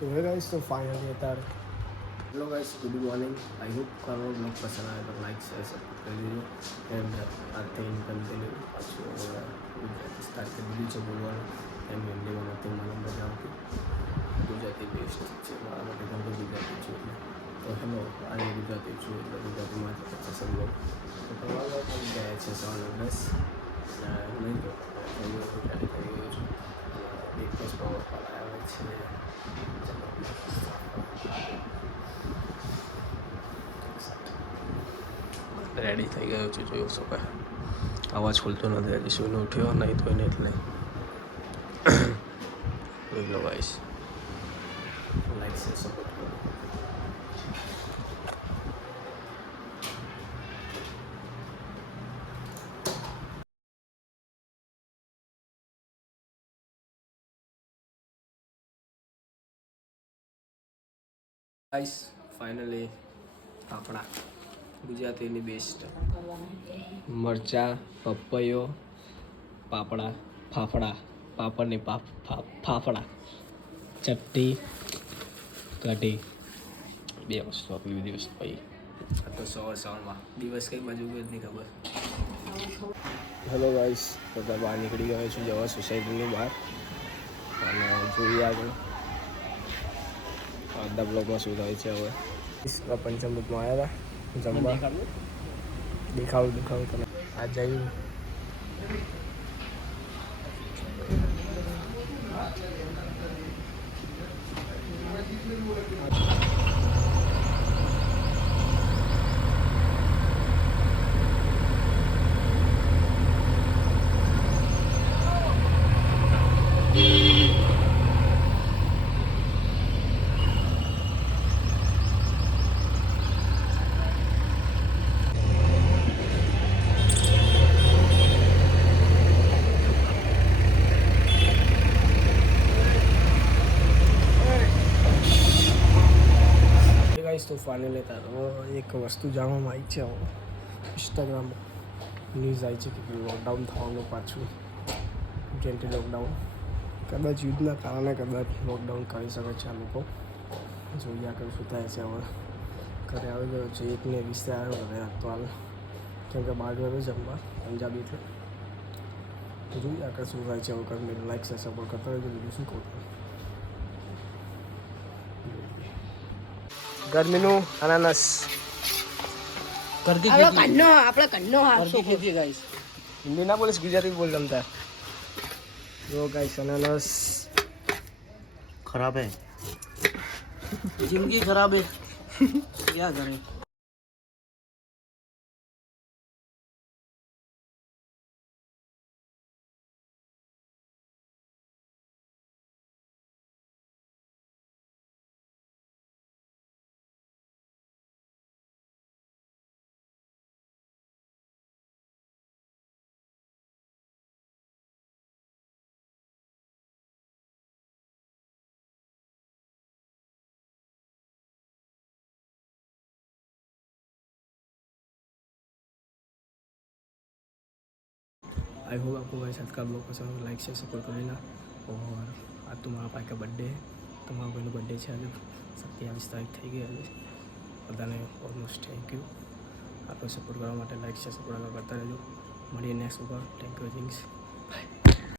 तो है गाइस, तो फाइनली અત્યારે hello guys, good morning. I hope करो ब्लॉग पसंद आए तो लाइक शेयर सब्सक्राइब कर दीजिए एंड आते हैं कंटिन्यू પાછું ગુજરાતી સ્ટાર્ટ કરી દીધું છે બોલવાનું એમ હિન્દીમાં નથી મને મજા આવતી ગુજરાતી બેસ્ટ છે મારા માટે કારણ કે ગુજરાતી છું એટલે તો હેલો આજે ગુજરાતી છું એટલે ગુજરાતીમાં જ પચાસ બ્લોગ તો કરવા ગયા છે 9:10 નહીં તો રેડી થઈ ગયો છું બ્રેકફાસ્ટ પાવર પર આવે છે રેડી થઈ ગયો છું જોઈ શકો અવાજ ખુલતો નથી હજી સુઈને ઉઠ્યો નહીં ધોઈને એટલે જોઈ લો ગાઈસ લાઈક છે સપોર્ટ કરો ગાઈસ ફાઇનલી આપણા ગુજરાતીની બેસ્ટ મરચાં પપૈયો પાપડા ફાફડા પાપડની ફાફડા ચટણી કઢી બે વસ્તુ આપી બધી વસ્તુ ભાઈ આ તો સવારમાં દિવસ કઈ બાજુ ગયો જ નહીં ખબર હેલો ગાઈસ બધા બહાર નીકળી ગયો છું જવા સોસાયટીની બહાર અને જોઈએ આગળ અડધા બ્લોગમાં શું થાય છે હવે પંચમૃતમાં આવ્યા હતા જમવા દેખાવું તમે આ જયું તો ફાઇનલી તારો એક વસ્તુ જાણવામાં આવી છે ઇન્સ્ટાગ્રામમાં ન્યૂઝ આવી છે કે લોકડાઉન થવાનું પાછું જેન્ટી લોકડાઉન કદાચ યુદ્ધના કારણે કદાચ લોકડાઉન કરી શકે છે આ લોકો જોઈએ આગળ શું થાય છે હવે ઘરે આવી ગયો છે 1:20 આવ્યો ઘરે તો હાલ કેમ કે બહાર ગયો જમવા પંજાબી એટલે જોઈએ આગળ શું થાય છે હવે કરીને લાઈક છે સપોર્ટ કરતા રહેજો બીજું શું કહું ગરમીનું અનાનસ કરતી ખેતી ગાઈસ હિન્દી ના બોલીશ ગુજરાતી બોલ ગમતા જો ગાઈસ અનાનસ खराब है जिंदगी खराब है क्या करें आई होप आपको गाइस आज का ब्लॉग पसंद हो लाइक शेयर सपोर्ट कर देना और आज तुम्हारा भाई का बर्थडे है तुम्हारा भाई बर्थडे है आज 27 तारीख થઈ ગઈ આજે બધાને ઓલમોસ્ટ થેન્ક યુ આપણે સપોર્ટ કરવા માટે લાઈક શેર સપોર્ટ કરતા રહેજો મળીએ નેક્સ્ટ ઉપર થેન્ક યુ થિંગ્સ